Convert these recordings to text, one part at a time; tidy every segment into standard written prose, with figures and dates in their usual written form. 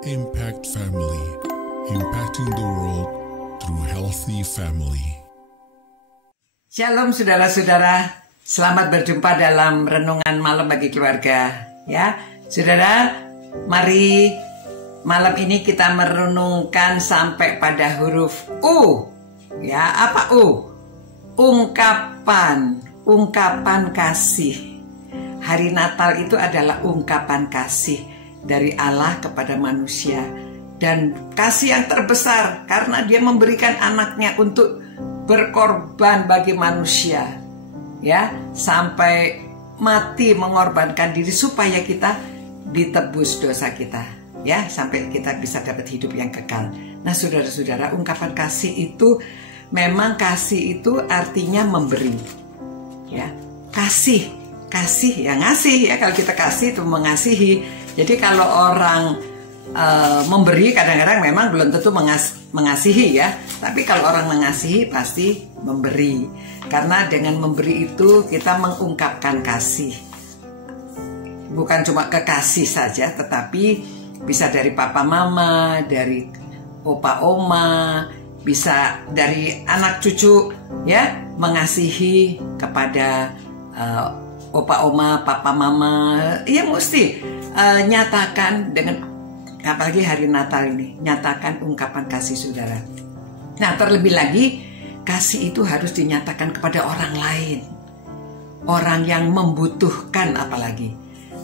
Impact Family, impacting the world through healthy family. Shalom saudara-saudara, selamat berjumpa dalam renungan malam bagi keluarga. Ya, saudara, mari malam ini kita merenungkan sampai pada huruf U. Ya, apa U? Ungkapan kasih. Hari Natal itu adalah ungkapan kasih dari Allah kepada manusia, dan kasih yang terbesar karena Dia memberikan anaknya untuk berkorban bagi manusia, ya, sampai mati mengorbankan diri supaya kita ditebus dosa kita, ya, sampai kita bisa dapat hidup yang kekal. Nah, saudara-saudara, ungkapan kasih itu memang kasih itu artinya memberi, ya, kasih yang ngasih, ya, kalau kita kasih itu mengasihi. Jadi kalau orang memberi kadang-kadang memang belum tentu mengasihi, ya. Tapi kalau orang mengasihi pasti memberi. Karena dengan memberi itu kita mengungkapkan kasih. Bukan cuma kekasih saja, tetapi bisa dari papa mama, dari opa oma, bisa dari anak cucu, ya, mengasihi kepada opa oma, papa mama. Ya mesti nyatakan dengan, apalagi hari Natal ini, nyatakan ungkapan kasih saudara. Nah, terlebih lagi kasih itu harus dinyatakan kepada orang lain, orang yang membutuhkan apalagi.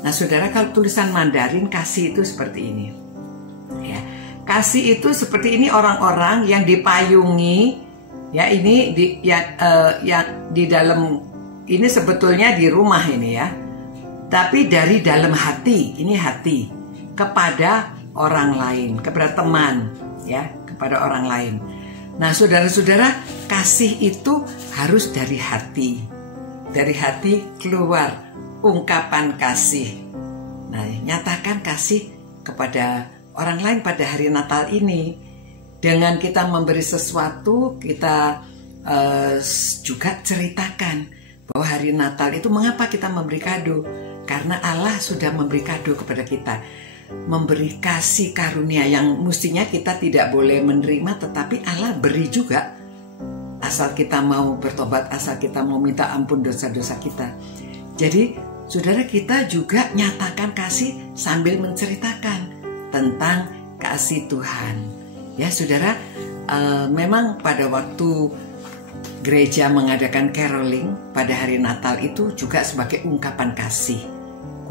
Nah, saudara, kalau tulisan Mandarin kasih itu seperti ini, ya. Kasih itu seperti ini, orang-orang yang dipayungi, ya, ini di dalam ini sebetulnya di rumah ini, ya. Tapi dari dalam hati, ini hati, kepada orang lain, kepada teman, ya, kepada orang lain. Nah, saudara-saudara, kasih itu harus dari hati. Dari hati keluar ungkapan kasih. Nah, nyatakan kasih kepada orang lain pada hari Natal ini. Dengan kita memberi sesuatu, kita juga ceritakan bahwa hari Natal itu mengapa kita memberi kado. Karena Allah sudah memberi kado kepada kita, memberi kasih karunia yang mestinya kita tidak boleh menerima, tetapi Allah beri juga. Asal kita mau bertobat, asal kita mau minta ampun dosa-dosa kita. Jadi saudara, kita juga nyatakan kasih sambil menceritakan tentang kasih Tuhan. Ya saudara, memang pada waktu gereja mengadakan caroling pada hari Natal itu juga sebagai ungkapan kasih,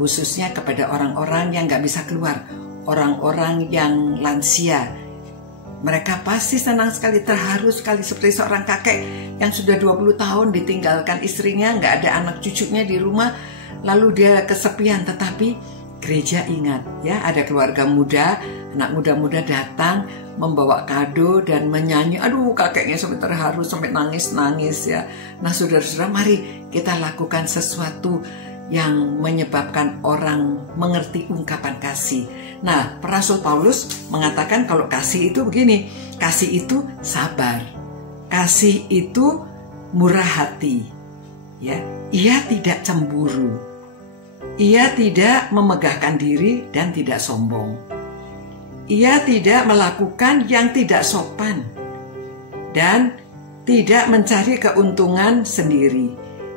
khususnya kepada orang-orang yang gak bisa keluar, orang-orang yang lansia. Mereka pasti senang sekali, terharu sekali, seperti seorang kakek yang sudah 20 tahun ditinggalkan istrinya, gak ada anak cucunya di rumah, lalu dia kesepian. Tetapi gereja ingat, ya, ada keluarga muda, anak muda-muda datang membawa kado dan menyanyi. Aduh, kakeknya sampai terharu, sampai nangis-nangis, ya. Nah, saudara-saudara, mari kita lakukan sesuatu yang menyebabkan orang mengerti ungkapan kasih. Nah, Rasul Paulus mengatakan kalau kasih itu begini, kasih itu sabar, kasih itu murah hati, ya. Ia tidak cemburu, ia tidak memegahkan diri dan tidak sombong, ia tidak melakukan yang tidak sopan dan tidak mencari keuntungan sendiri,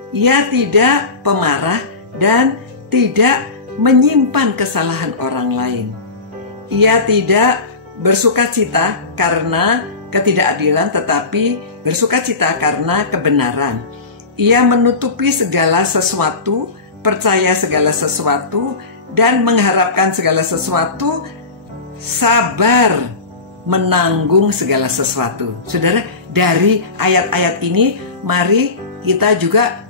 ia tidak pemarah dan tidak menyimpan kesalahan orang lain. Ia tidak bersukacita karena ketidakadilan, tetapi bersukacita karena kebenaran. Ia menutupi segala sesuatu, percaya segala sesuatu, dan mengharapkan segala sesuatu, sabar menanggung segala sesuatu. Saudara, dari ayat-ayat ini mari kita juga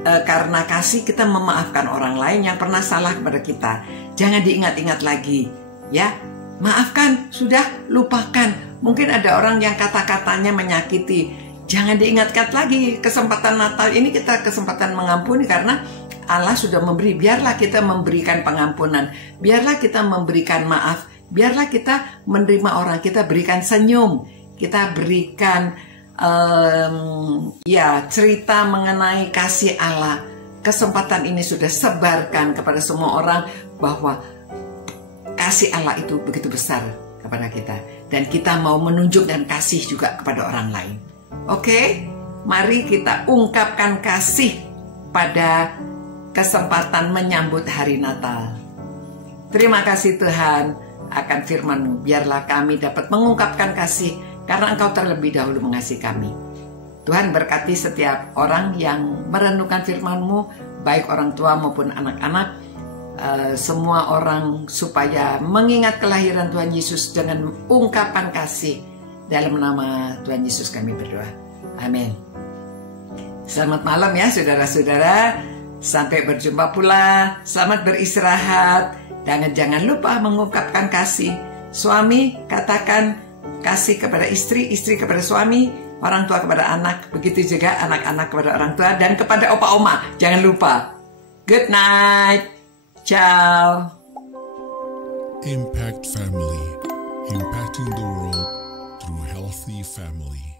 karena kasih kita memaafkan orang lain yang pernah salah kepada kita. Jangan diingat-ingat lagi, ya. Maafkan, sudah, lupakan. Mungkin ada orang yang kata-katanya menyakiti. Jangan diingat-ingat lagi. Kesempatan Natal ini kita kesempatan mengampuni karena Allah sudah memberi. Biarlah kita memberikan pengampunan, biarlah kita memberikan maaf, biarlah kita menerima orang, kita berikan senyum, kita berikan cerita mengenai kasih Allah. Kesempatan ini sudah sebarkan kepada semua orang bahwa kasih Allah itu begitu besar kepada kita. Dan kita mau menunjukkan kasih juga kepada orang lain. Oke? Mari kita ungkapkan kasih pada kesempatan menyambut hari Natal. Terima kasih Tuhan akan firman-Mu. Biarlah kami dapat mengungkapkan kasih karena Engkau terlebih dahulu mengasihi kami. Tuhan berkati setiap orang yang merenungkan firman-Mu, baik orang tua maupun anak-anak, semua orang supaya mengingat kelahiran Tuhan Yesus dengan ungkapan kasih. Dalam nama Tuhan Yesus kami berdoa. Amin. Selamat malam ya saudara-saudara. Sampai berjumpa pula. Selamat beristirahat. Dan jangan lupa mengungkapkan kasih. Suami katakan kasih kepada istri, istri kepada suami, orang tua kepada anak. Begitu juga anak-anak kepada orang tua dan kepada opa oma. Jangan lupa. Good night. Ciao. Impact Family, impacting the world through healthy family.